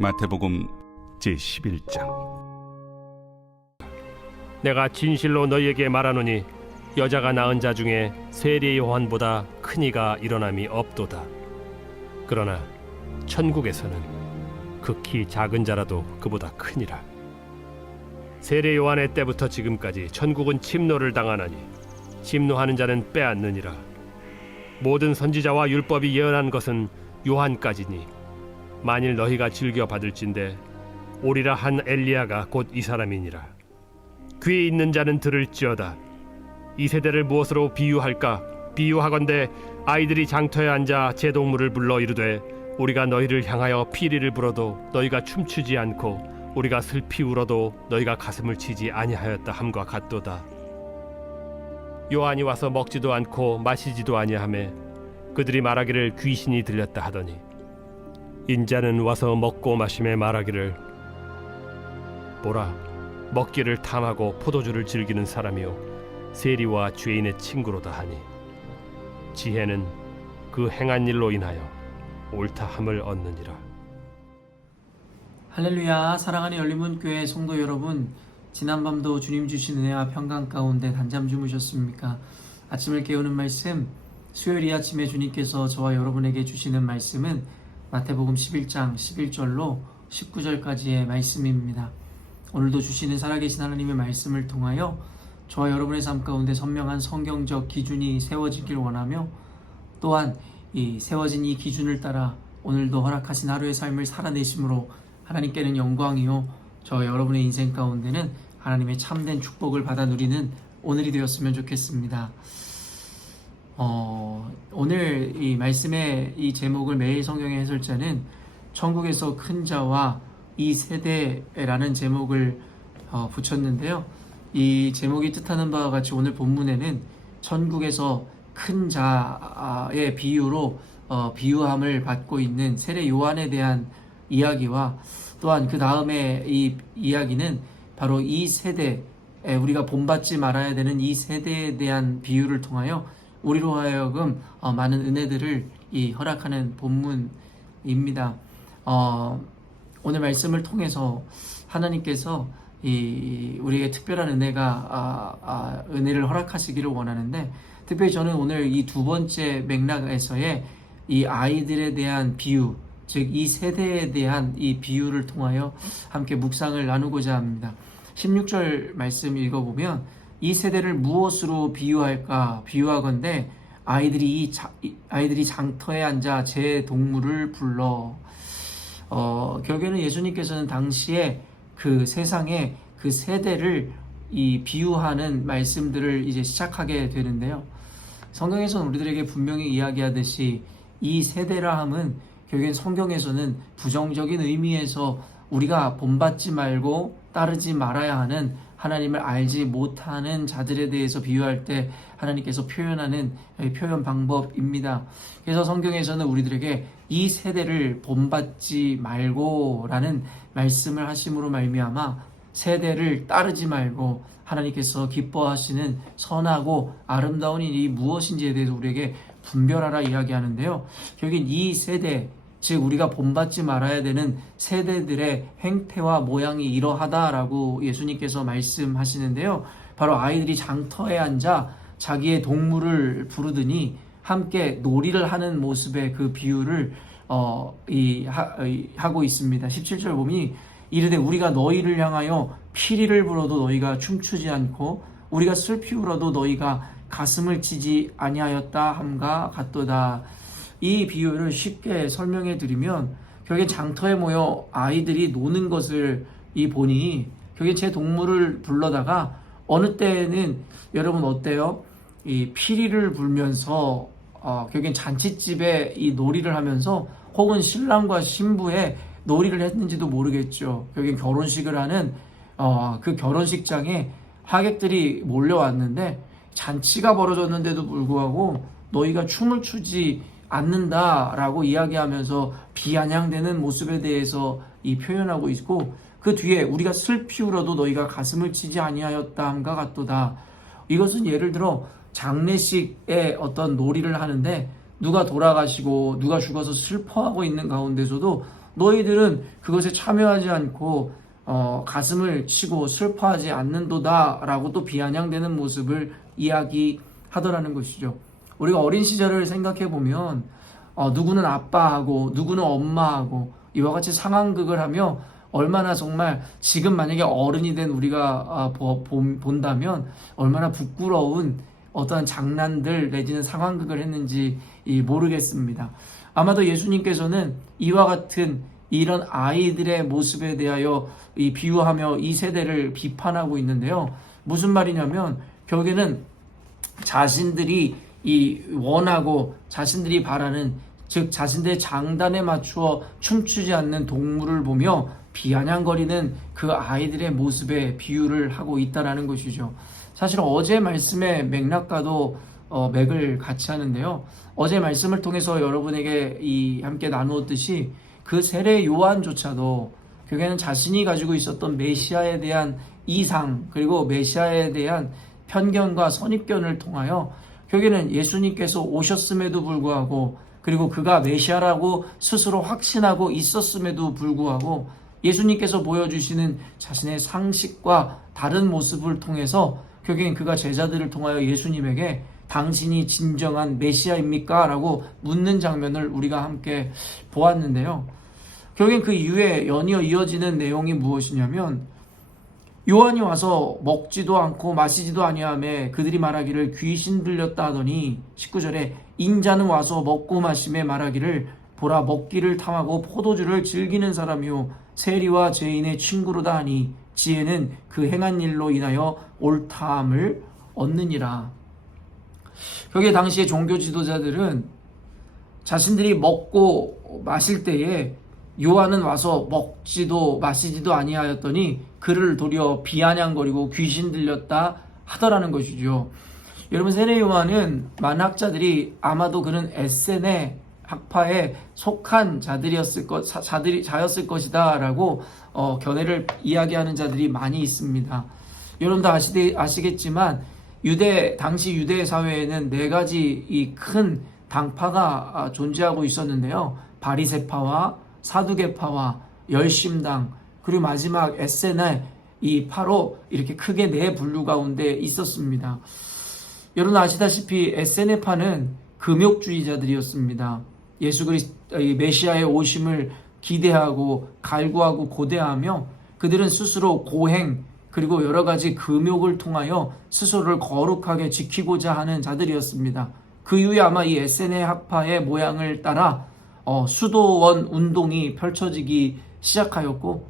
마태복음 제11장. 내가 진실로 너희에게 말하노니 여자가 낳은 자 중에 세례 요한보다 큰 이가 일어남이 없도다. 그러나 천국에서는 극히 작은 자라도 그보다 크니라. 세례 요한의 때부터 지금까지 천국은 침노를 당하나니 침노하는 자는 빼앗느니라. 모든 선지자와 율법이 예언한 것은 요한까지니 만일 너희가 즐겨 받을진대 오리라 한 엘리야가 곧 이 사람이니라. 귀 있는 자는 들을지어다. 이 세대를 무엇으로 비유할까? 비유하건대 아이들이 장터에 앉아 제 동물을 불러 이르되 우리가 너희를 향하여 피리를 불어도 너희가 춤추지 않고 우리가 슬피 울어도 너희가 가슴을 치지 아니하였다 함과 같도다. 요한이 와서 먹지도 않고 마시지도 아니하매 그들이 말하기를 귀신이 들렸다 하더니 인자는 와서 먹고 마심에 말하기를 보라, 먹기를 탐하고 포도주를 즐기는 사람이요 세리와 죄인의 친구로다 하니 지혜는 그 행한 일로 인하여 옳다함을 얻느니라. 할렐루야. 사랑하는 열린문교회 성도 여러분, 지난밤도 주님 주신 은혜와 평강 가운데 단잠 주무셨습니까? 아침을 깨우는 말씀, 수요일 이 아침에 주님께서 저와 여러분에게 주시는 말씀은 마태복음 11장 11절로 19절까지의 말씀입니다. 오늘도 주시는 살아계신 하나님의 말씀을 통하여 저와 여러분의 삶 가운데 선명한 성경적 기준이 세워지길 원하며 또한 이 세워진 이 기준을 따라 오늘도 허락하신 하루의 삶을 살아내심으로 하나님께는 영광이요 저와 여러분의 인생 가운데는 하나님의 참된 축복을 받아 누리는 오늘이 되었으면 좋겠습니다. 오늘 이 말씀의 이 제목을 매일 성경의 해설자는 천국에서 큰 자와 이 세대라는 제목을 붙였는데요. 이 제목이 뜻하는 바와 같이 오늘 본문에는 천국에서 큰 자의 비유로 비유함을 받고 있는 세례 요한에 대한 이야기와 또한 그 다음에 이 이야기는 바로 이 세대, 우리가 본받지 말아야 되는 이 세대에 대한 비유를 통하여 우리로 하여금 많은 은혜들을 허락하는 본문입니다. 오늘 말씀을 통해서 하나님께서 우리에게 특별한 은혜를 허락하시기를 원하는데, 특별히 저는 오늘 이 두 번째 맥락에서의 이 아이들에 대한 비유, 즉 이 세대에 대한 이 비유를 통하여 함께 묵상을 나누고자 합니다. 16절 말씀 읽어보면 이 세대를 무엇으로 비유할까? 비유하건대 아이들이 장터에 앉아 제 동물을 불러. 결국에는 예수님께서는 당시에 그 세상에 그 세대를 비유하는 말씀들을 이제 시작하게 되는데요. 성경에서는 우리들에게 분명히 이야기하듯이 이 세대라 함은 결국엔 성경에서는 부정적인 의미에서 우리가 본받지 말고 따르지 말아야 하는 하나님을 알지 못하는 자들에 대해서 비유할 때 하나님께서 표현하는 표현 방법입니다. 그래서 성경에서는 우리들에게 이 세대를 본받지 말고 라는 말씀을 하심으로 말미암아 세대를 따르지 말고 하나님께서 기뻐하시는 선하고 아름다운 일이 무엇인지에 대해서 우리에게 분별하라 이야기하는데요. 결국엔 이 세대, 즉 우리가 본받지 말아야 되는 세대들의 행태와 모양이 이러하다라고 예수님께서 말씀하시는데요. 바로 아이들이 장터에 앉아 자기의 동물을 부르더니 함께 놀이를 하는 모습의 그 비유를 하고 있습니다. 17절 보면 이르되 우리가 너희를 향하여 피리를 불어도 너희가 춤추지 않고 우리가 슬피 울어도 너희가 가슴을 치지 아니하였다 함과 같도다. 이 비유를 쉽게 설명해 드리면 결국에 장터에 모여 아이들이 노는 것을 보니 결국에 제 동물을 불러다가 어느 때는 여러분 어때요? 이 피리를 불면서 결국엔 잔치집에 이 놀이를 하면서 혹은 신랑과 신부의 놀이를 했는지도 모르겠죠. 결국엔 결혼식을 하는 그 결혼식장에 하객들이 몰려왔는데 잔치가 벌어졌는데도 불구하고 너희가 춤을 추지 않는다라고 이야기하면서 비아냥되는 모습에 대해서 표현하고 있고, 그 뒤에 우리가 슬피 울어도 너희가 가슴을 치지 아니하였다 함과 같도다. 이것은 예를 들어 장례식에 어떤 놀이를 하는데 누가 돌아가시고 누가 죽어서 슬퍼하고 있는 가운데서도 너희들은 그것에 참여하지 않고 가슴을 치고 슬퍼하지 않는도다 라고 또 비아냥대는 모습을 이야기하더라는 것이죠. 우리가 어린 시절을 생각해 보면 누구는 아빠하고 누구는 엄마하고 이와 같이 상황극을 하며 얼마나 정말 지금 만약에 어른이 된 우리가 본다면 얼마나 부끄러운 어떠한 장난들 내지는 상황극을 했는지 모르겠습니다. 아마도 예수님께서는 이와 같은 이런 아이들의 모습에 대하여 비유하며 이 세대를 비판하고 있는데요. 무슨 말이냐면 결국에는 자신들이 원하고 자신들이 바라는, 즉 자신들의 장단에 맞추어 춤추지 않는 동물을 보며 비아냥거리는 그 아이들의 모습에 비유를 하고 있다라는 것이죠. 사실 어제 말씀의 맥락과도 맥을 같이 하는데요. 어제 말씀을 통해서 여러분에게 함께 나누었듯이 그 세례 요한조차도 결국에는 자신이 가지고 있었던 메시아에 대한 이상, 그리고 메시아에 대한 편견과 선입견을 통하여 결국에는 예수님께서 오셨음에도 불구하고, 그리고 그가 메시아라고 스스로 확신하고 있었음에도 불구하고 예수님께서 보여주시는 자신의 상식과 다른 모습을 통해서 결국엔 그가 제자들을 통하여 예수님에게 당신이 진정한 메시아입니까? 라고 묻는 장면을 우리가 함께 보았는데요. 결국엔 그 이후에 연이어 이어지는 내용이 무엇이냐면 요한이 와서 먹지도 않고 마시지도 아니하며 그들이 말하기를 귀신 들렸다 하더니 19절에 인자는 와서 먹고 마심에 말하기를 보라 먹기를 탐하고 포도주를 즐기는 사람이요 세리와 죄인의 친구로다 하니 지혜는 그 행한 일로 인하여 옳다함을 얻느니라. 거기에 당시의 종교 지도자들은 자신들이 먹고 마실 때에 요한은 와서 먹지도 마시지도 아니하였더니 그를 도리어 비아냥거리고 귀신 들렸다 하더라는 것이죠. 여러분, 세례 요한은 많은 학자들이 아마도 그는 에세네 학파에 속한 자였을 것이다 라고 견해를 이야기하는 자들이 많이 있습니다. 여러분도 아시겠지만 당시 유대 사회에는 네 가지 이 큰 당파가 존재하고 있었는데요. 바리새파와 사두개파와 열심당, 그리고 마지막 에세네, 이 파로 이렇게 크게 네 분류 가운데 있었습니다. 여러분 아시다시피 에세네파는 금욕주의자들이었습니다. 예수 그리스도의 메시아의 오심을 기대하고 갈구하고 고대하며 그들은 스스로 고행 그리고 여러 가지 금욕을 통하여 스스로를 거룩하게 지키고자 하는 자들이었습니다. 그 이후에 아마 이 에세네 학파의 모양을 따라 수도원 운동이 펼쳐지기 시작하였고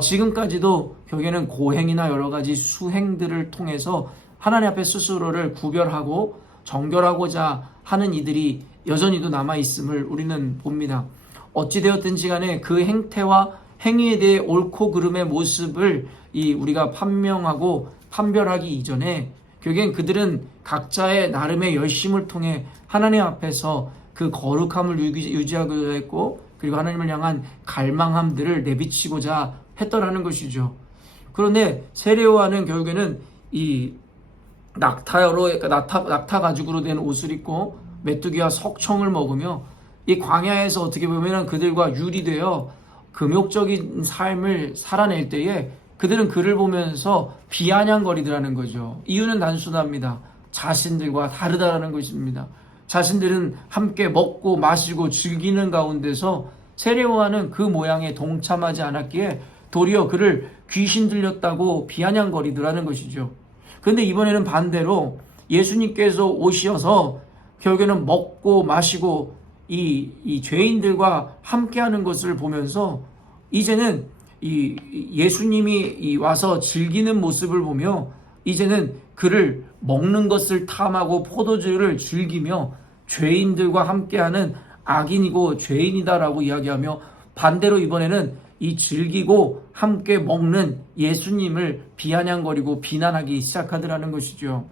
지금까지도 결국에는 고행이나 여러 가지 수행들을 통해서 하나님 앞에 스스로를 구별하고 정결하고자 하는 이들이 여전히도 남아있음을 우리는 봅니다. 어찌되었든지 간에 그 행태와 행위에 대해 옳고 그름의 모습을 우리가 판명하고 판별하기 이전에 결국엔 그들은 각자의 나름의 열심을 통해 하나님 앞에서 그 거룩함을 유지하고자 했고 그리고 하나님을 향한 갈망함들을 내비치고자 했더라는 것이죠. 그런데 세례 요한은 결국에는 이 낙타 가죽으로 된 옷을 입고 메뚜기와 석청을 먹으며 이 광야에서 어떻게 보면 그들과 유리되어 금욕적인 삶을 살아낼 때에 그들은 그를 보면서 비아냥거리더라는 거죠. 이유는 단순합니다. 자신들과 다르다라는 것입니다. 자신들은 함께 먹고 마시고 즐기는 가운데서 세례 요한은 그 모양에 동참하지 않았기에 도리어 그를 귀신 들렸다고 비아냥거리더라는 것이죠. 그런데 이번에는 반대로 예수님께서 오셔서 결국에는 먹고 마시고 이 죄인들과 함께하는 것을 보면서 이제는 예수님이 와서 즐기는 모습을 보며 이제는 그를 먹는 것을 탐하고 포도주를 즐기며 죄인들과 함께하는 악인이고 죄인이다라고 이야기하며 반대로 이번에는 이 즐기고 함께 먹는 예수님을 비아냥거리고 비난하기 시작하더라는 것이죠.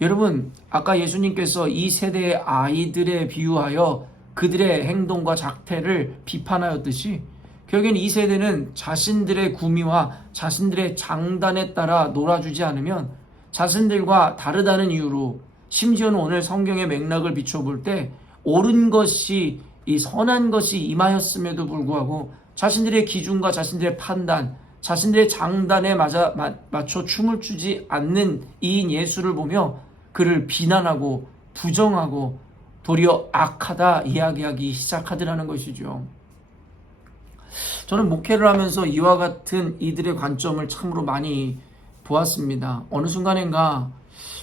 여러분, 아까 예수님께서 이 세대의 아이들에 비유하여 그들의 행동과 작태를 비판하였듯이 결국엔 이 세대는 자신들의 구미와 자신들의 장단에 따라 놀아주지 않으면 자신들과 다르다는 이유로 심지어는 오늘 성경의 맥락을 비춰볼 때 옳은 것이 이 선한 것이 임하였음에도 불구하고 자신들의 기준과 자신들의 판단, 자신들의 장단에 맞춰 춤을 추지 않는 이인 예수를 보며 그를 비난하고 부정하고 도리어 악하다 이야기하기 시작하더라는 것이죠. 저는 목회를 하면서 이와 같은 이들의 관점을 참으로 많이 보았습니다. 어느 순간인가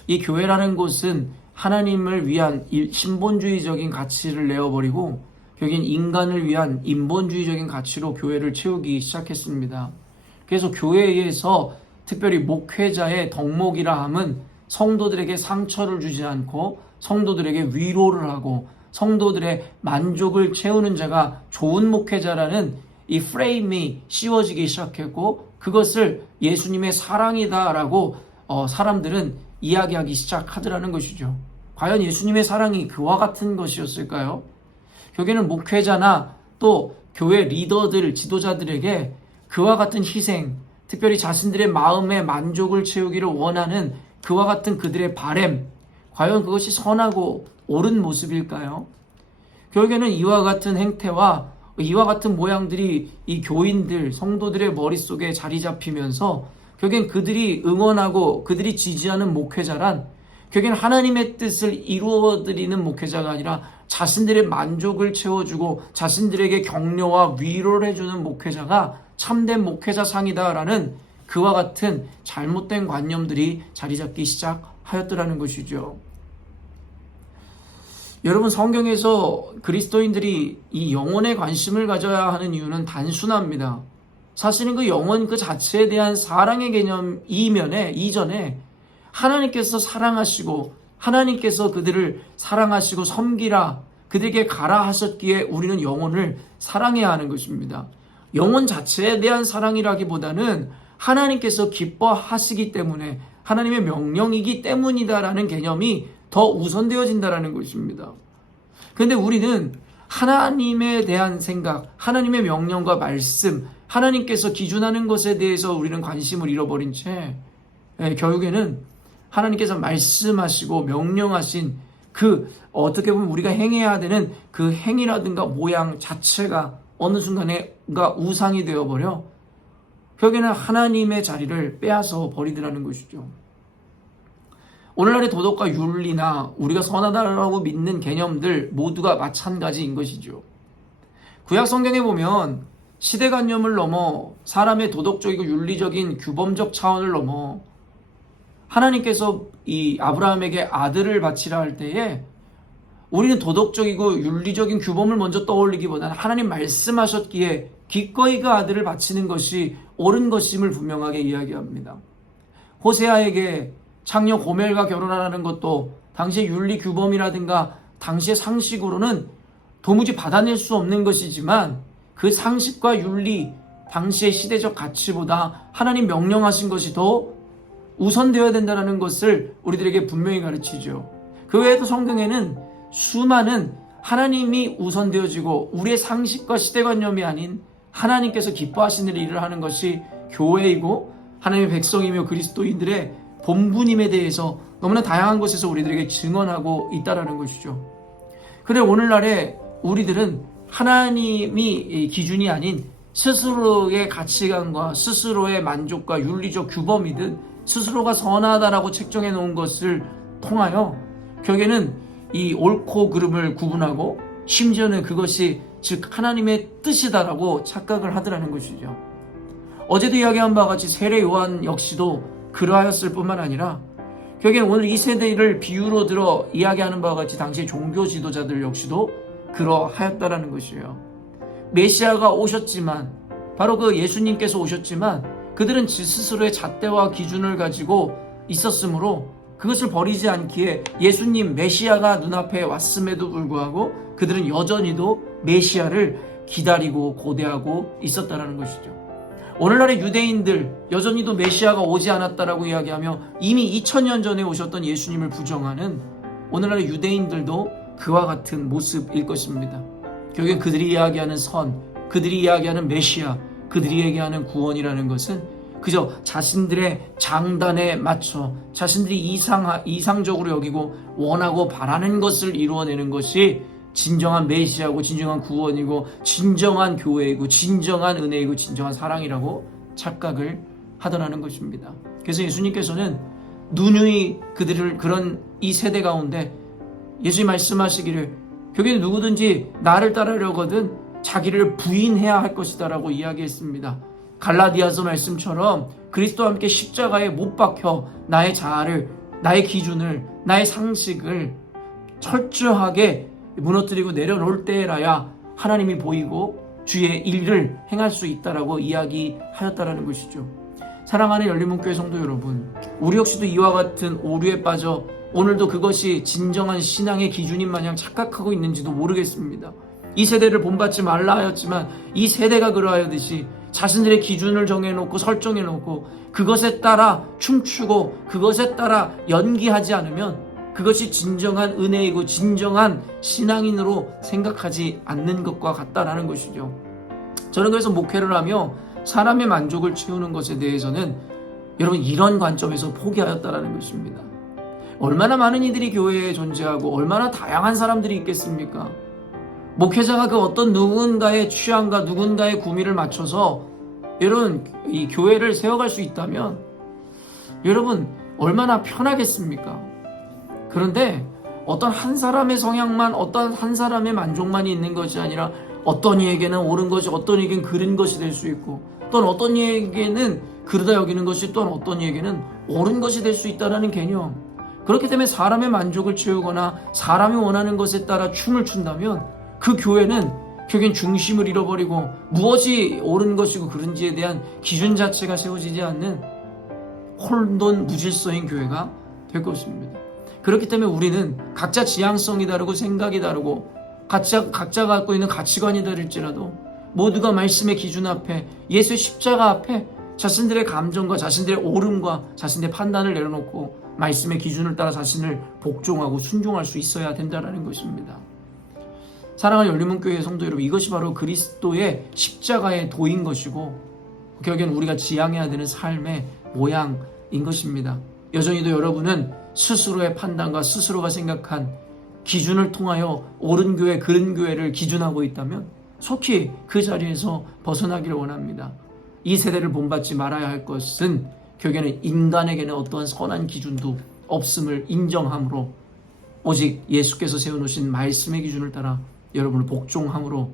이 교회라는 곳은 하나님을 위한 신본주의적인 가치를 내어버리고 결국엔 인간을 위한 인본주의적인 가치로 교회를 채우기 시작했습니다. 그래서 교회에서 특별히 목회자의 덕목이라 함은 성도들에게 상처를 주지 않고 성도들에게 위로를 하고 성도들의 만족을 채우는 자가 좋은 목회자라는 이 프레임이 씌워지기 시작했고 그것을 예수님의 사랑이다라고 사람들은 이야기하기 시작하더라는 것이죠. 과연 예수님의 사랑이 그와 같은 것이었을까요? 결국에는 목회자나 또 교회 리더들, 지도자들에게 그와 같은 희생, 특별히 자신들의 마음의 만족을 채우기를 원하는 그와 같은 그들의 바램, 과연 그것이 선하고 옳은 모습일까요? 결국에는 이와 같은 행태와 이와 같은 모양들이 이 교인들, 성도들의 머릿속에 자리 잡히면서 결국엔 그들이 응원하고 그들이 지지하는 목회자란 결국엔 하나님의 뜻을 이루어드리는 목회자가 아니라 자신들의 만족을 채워주고 자신들에게 격려와 위로를 해주는 목회자가 참된 목회자상이다라는 그와 같은 잘못된 관념들이 자리 잡기 시작하였더라는 것이죠. 여러분, 성경에서 그리스도인들이 이 영혼에 관심을 가져야 하는 이유는 단순합니다. 사실은 그 영혼 그 자체에 대한 사랑의 개념 이전에 하나님께서 사랑하시고 하나님께서 그들을 사랑하시고 섬기라 그들에게 가라 하셨기에 우리는 영혼을 사랑해야 하는 것입니다. 영혼 자체에 대한 사랑이라기보다는 하나님께서 기뻐하시기 때문에 하나님의 명령이기 때문이다라는 개념이 더 우선되어진다라는 것입니다. 그런데 우리는 하나님에 대한 생각, 하나님의 명령과 말씀, 하나님께서 기준하는 것에 대해서 우리는 관심을 잃어버린 채 결국에는 하나님께서 말씀하시고 명령하신 그 어떻게 보면 우리가 행해야 되는 그 행위라든가 모양 자체가 어느 순간에가 우상이 되어버려 결국에는 하나님의 자리를 빼앗아 버리더라는 것이죠. 오늘날의 도덕과 윤리나 우리가 선하다라고 믿는 개념들 모두가 마찬가지인 것이죠. 구약 성경에 보면 시대관념을 넘어 사람의 도덕적이고 윤리적인 규범적 차원을 넘어 하나님께서 이 아브라함에게 아들을 바치라 할 때에 우리는 도덕적이고 윤리적인 규범을 먼저 떠올리기보다는 하나님 말씀하셨기에 기꺼이 그 아들을 바치는 것이 옳은 것임을 분명하게 이야기합니다. 호세아에게 창녀 고멜과 결혼하라는 것도 당시의 윤리 규범이라든가 당시의 상식으로는 도무지 받아낼 수 없는 것이지만 그 상식과 윤리, 당시의 시대적 가치보다 하나님 명령하신 것이 더 우선되어야 된다는 것을 우리들에게 분명히 가르치죠. 그 외에도 성경에는 수많은 하나님이 우선되어지고 우리의 상식과 시대관념이 아닌 하나님께서 기뻐하시는 일을 하는 것이 교회이고 하나님의 백성이며 그리스도인들의 본분임에 대해서 너무나 다양한 곳에서 우리들에게 증언하고 있다는 것이죠. 그런데 오늘날에 우리들은 하나님이 기준이 아닌 스스로의 가치관과 스스로의 만족과 윤리적 규범이든 스스로가 선하다라고 책정해 놓은 것을 통하여 결국에는 이 옳고 그름을 구분하고 심지어는 그것이 즉 하나님의 뜻이다라고 착각을 하더라는 것이죠. 어제도 이야기한 바와 같이 세례 요한 역시도 그러하였을 뿐만 아니라 결국엔 오늘 이 세대를 비유로 들어 이야기하는 바와 같이 당시 종교 지도자들 역시도 그러하였다라는 것이에요. 메시아가 오셨지만 바로 그 예수님께서 오셨지만 그들은 스스로의 잣대와 기준을 가지고 있었으므로 그것을 버리지 않기에 예수님 메시아가 눈앞에 왔음에도 불구하고 그들은 여전히도 메시아를 기다리고 고대하고 있었다는 것이죠. 오늘날의 유대인들 여전히도 메시아가 오지 않았다라고 이야기하며 이미 2000년 전에 오셨던 예수님을 부정하는 오늘날의 유대인들도 그와 같은 모습일 것입니다. 결국엔 그들이 이야기하는 선, 그들이 이야기하는 메시아, 그들이 얘기하는 구원이라는 것은 그저 자신들의 장단에 맞춰 자신들이 이상적으로 여기고 원하고 바라는 것을 이루어내는 것이 진정한 메시아고 진정한 구원이고 진정한 교회이고 진정한 은혜이고 진정한 사랑이라고 착각을 하더라는 것입니다. 그래서 예수님께서는 누누이 그들을 그런 이 세대 가운데 예수님 말씀하시기를 결국에 누구든지 나를 따르려거든 자기를 부인해야 할 것이다 라고 이야기했습니다. 갈라디아서 말씀처럼 그리스도와 함께 십자가에 못 박혀 나의 자아를, 나의 기준을, 나의 상식을 철저하게 무너뜨리고 내려놓을 때라야 하나님이 보이고 주의 일을 행할 수 있다라고 이야기하였다라는 것이죠. 사랑하는 열린문교회 성도 여러분, 우리 역시도 이와 같은 오류에 빠져 오늘도 그것이 진정한 신앙의 기준인 마냥 착각하고 있는지도 모르겠습니다. 이 세대를 본받지 말라 하였지만 이 세대가 그러하였듯이 자신들의 기준을 정해놓고 설정해놓고 그것에 따라 춤추고 그것에 따라 연기하지 않으면 그것이 진정한 은혜이고 진정한 신앙인으로 생각하지 않는 것과 같다라는 것이죠. 저는 그래서 목회를 하며 사람의 만족을 채우는 것에 대해서는 여러분 이런 관점에서 포기하였다라는 것입니다. 얼마나 많은 이들이 교회에 존재하고 얼마나 다양한 사람들이 있겠습니까? 목회자가 그 어떤 누군가의 취향과 누군가의 구미를 맞춰서 여러분 이 교회를 세워갈 수 있다면 여러분 얼마나 편하겠습니까? 그런데 어떤 한 사람의 성향만 어떤 한 사람의 만족만이 있는 것이 아니라 어떤 이에게는 옳은 것이 어떤 이에게는 그른 것이 될 수 있고 또는 어떤 이에게는 그르다 여기는 것이 또한 어떤 이에게는 옳은 것이 될 수 있다는 개념. 그렇기 때문에 사람의 만족을 채우거나 사람이 원하는 것에 따라 춤을 춘다면 그 교회는 결국엔 중심을 잃어버리고 무엇이 옳은 것이고 그른지에 대한 기준 자체가 세워지지 않는 혼돈 무질서인 교회가 될 것입니다. 그렇기 때문에 우리는 각자 지향성이 다르고 생각이 다르고 각자 갖고 있는 가치관이 다를지라도 모두가 말씀의 기준 앞에 예수의 십자가 앞에 자신들의 감정과 자신들의 옳음과 자신들의 판단을 내려놓고 말씀의 기준을 따라 자신을 복종하고 순종할 수 있어야 된다는 것입니다. 사랑하는 열린문교회 성도 여러분, 이것이 바로 그리스도의 십자가의 도인 것이고 결국엔 우리가 지향해야 되는 삶의 모양인 것입니다. 여전히도 여러분은 스스로의 판단과 스스로가 생각한 기준을 통하여 옳은 교회, 그른 교회를 기준하고 있다면 속히 그 자리에서 벗어나기를 원합니다. 이 세대를 본받지 말아야 할 것은 결국에는 인간에게는 어떠한 선한 기준도 없음을 인정함으로 오직 예수께서 세워놓으신 말씀의 기준을 따라 여러분을 복종함으로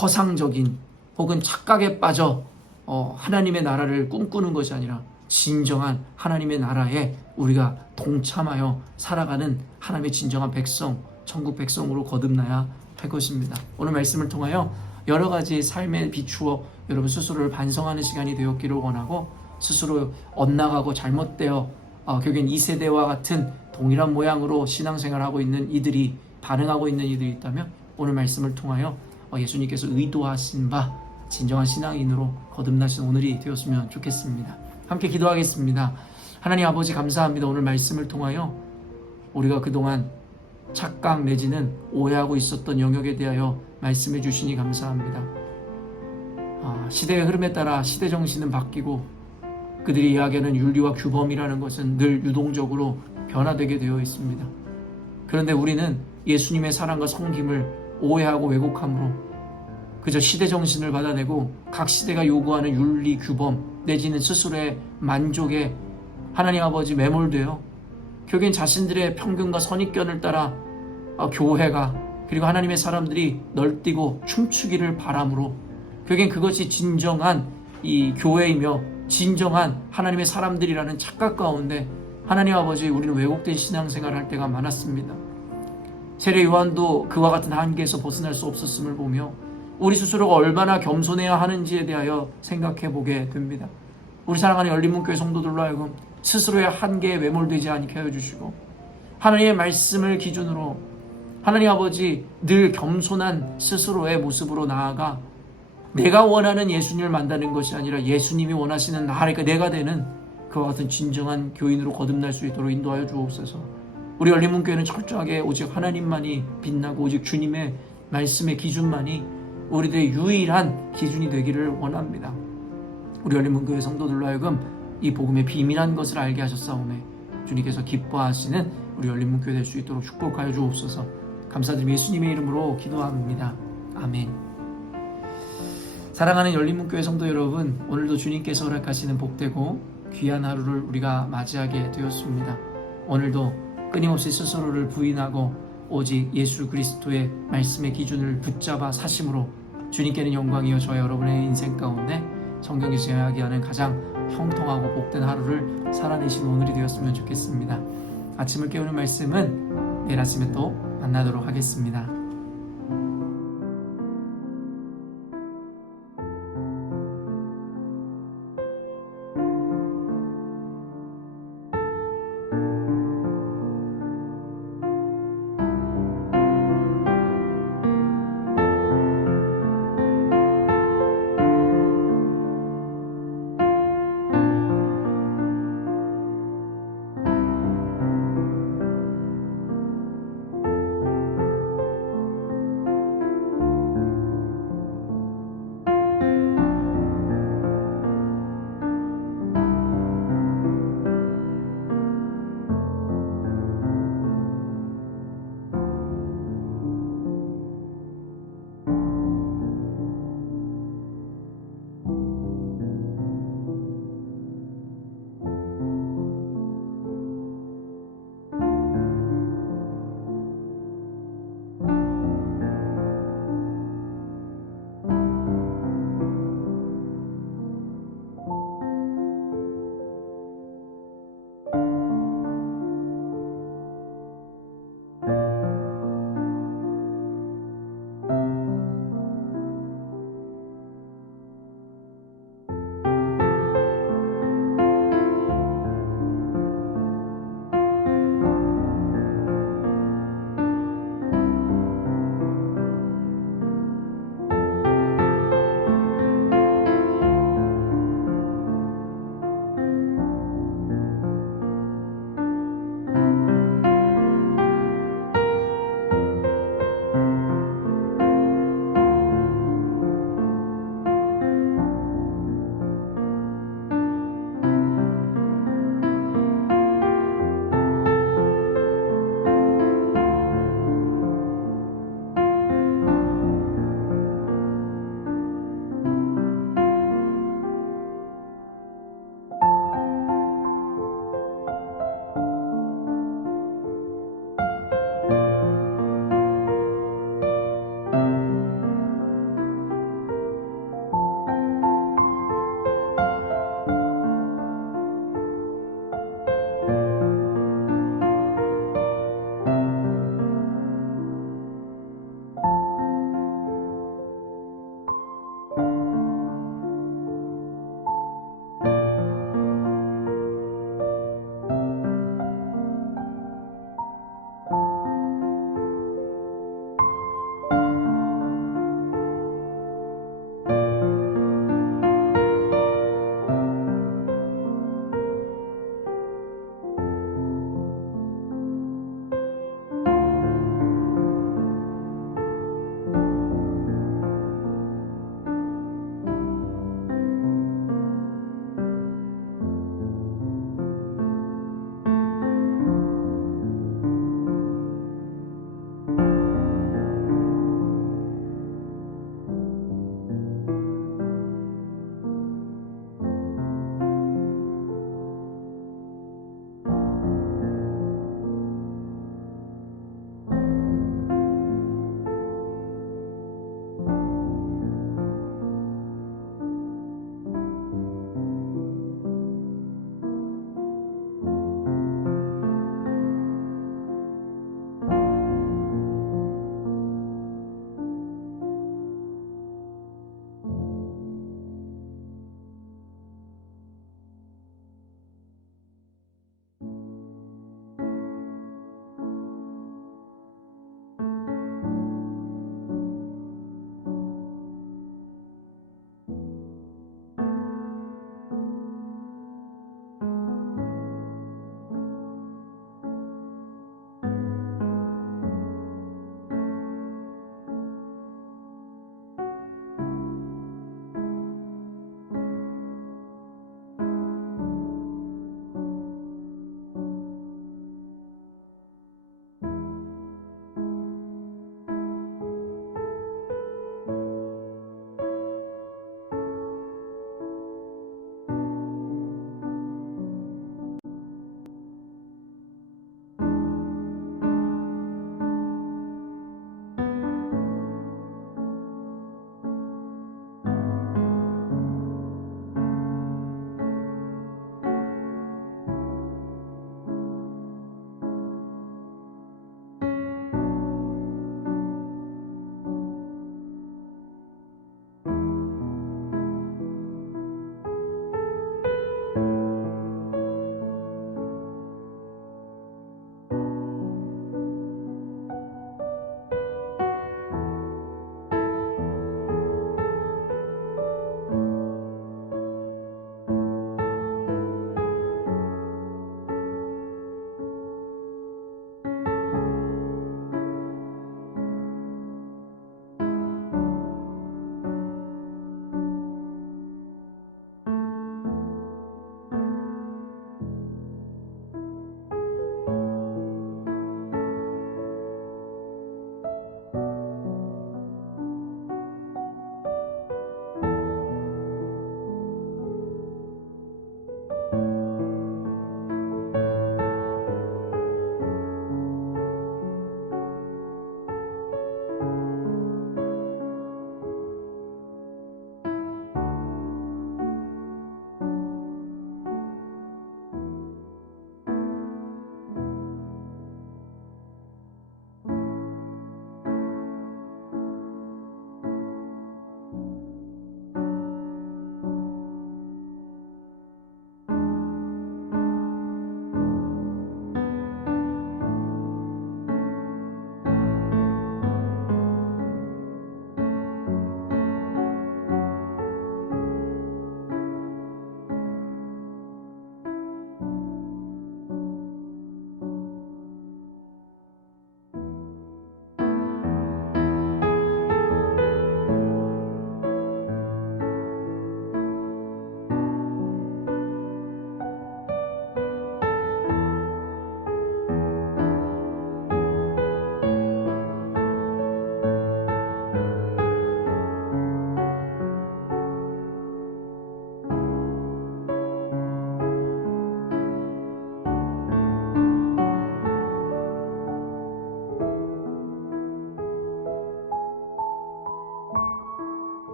허상적인 혹은 착각에 빠져 하나님의 나라를 꿈꾸는 것이 아니라 진정한 하나님의 나라에 우리가 동참하여 살아가는 하나님의 진정한 백성, 천국 백성으로 거듭나야 할 것입니다. 오늘 말씀을 통하여 여러 가지 삶에 비추어 여러분 스스로를 반성하는 시간이 되었기를 원하고 스스로 엇나가고 잘못되어 결국엔 이 세대와 같은 동일한 모양으로 신앙생활하고 있는 이들이 반응하고 있는 이들이 있다면 오늘 말씀을 통하여 예수님께서 의도하신 바 진정한 신앙인으로 거듭나신 오늘이 되었으면 좋겠습니다. 함께 기도하겠습니다. 하나님 아버지 감사합니다. 오늘 말씀을 통하여 우리가 그동안 착각 내지는 오해하고 있었던 영역에 대하여 말씀해 주시니 감사합니다. 시대의 흐름에 따라 시대 정신은 바뀌고 그들이 이야기하는 윤리와 규범이라는 것은 늘 유동적으로 변화되게 되어 있습니다. 그런데 우리는 예수님의 사랑과 섬김을 오해하고 왜곡함으로 그저 시대 정신을 받아내고 각 시대가 요구하는 윤리 규범 내지는 스스로의 만족에 하나님 아버지 매몰되어 결국엔 자신들의 편견과 선입견을 따라 교회가 그리고 하나님의 사람들이 널뛰고 춤추기를 바람으로 결국엔 그것이 진정한 이 교회이며 진정한 하나님의 사람들이라는 착각 가운데 하나님 아버지 우리는 왜곡된 신앙생활을 할 때가 많았습니다. 세례 요한도 그와 같은 한계에서 벗어날 수 없었음을 보며 우리 스스로가 얼마나 겸손해야 하는지에 대하여 생각해 보게 됩니다. 우리 사랑하는 열린문교회 성도들로 하여금 스스로의 한계에 매몰되지 않게 하여 주시고 하나님의 말씀을 기준으로 하나님 아버지 늘 겸손한 스스로의 모습으로 나아가 내가 원하는 예수님을 만나는 것이 아니라 예수님이 원하시는 나니까 내가 되는 그와 같은 진정한 교인으로 거듭날 수 있도록 인도하여 주옵소서. 우리 열린문교회는 철저하게 오직 하나님만이 빛나고 오직 주님의 말씀의 기준만이 우리들의 유일한 기준이 되기를 원합니다. 우리 열린문교회 성도들로 하여금 이 복음의 비밀한 것을 알게 하셨사오매 주님께서 기뻐하시는 우리 열린문교회 될 수 있도록 축복하여 주옵소서. 감사드리며 예수님의 이름으로 기도합니다. 아멘. 사랑하는 열린문교회 성도 여러분, 오늘도 주님께서 허락하시는 복되고 귀한 하루를 우리가 맞이하게 되었습니다. 오늘도 끊임없이 스스로를 부인하고 오직 예수 그리스도의 말씀의 기준을 붙잡아 사심으로 주님께는 영광이요 저와 여러분의 인생 가운데 성경에서 이야기하는 가장 형통하고 복된 하루를 살아내신 오늘이 되었으면 좋겠습니다. 아침을 깨우는 말씀은 내일 아침에 또 만나도록 하겠습니다.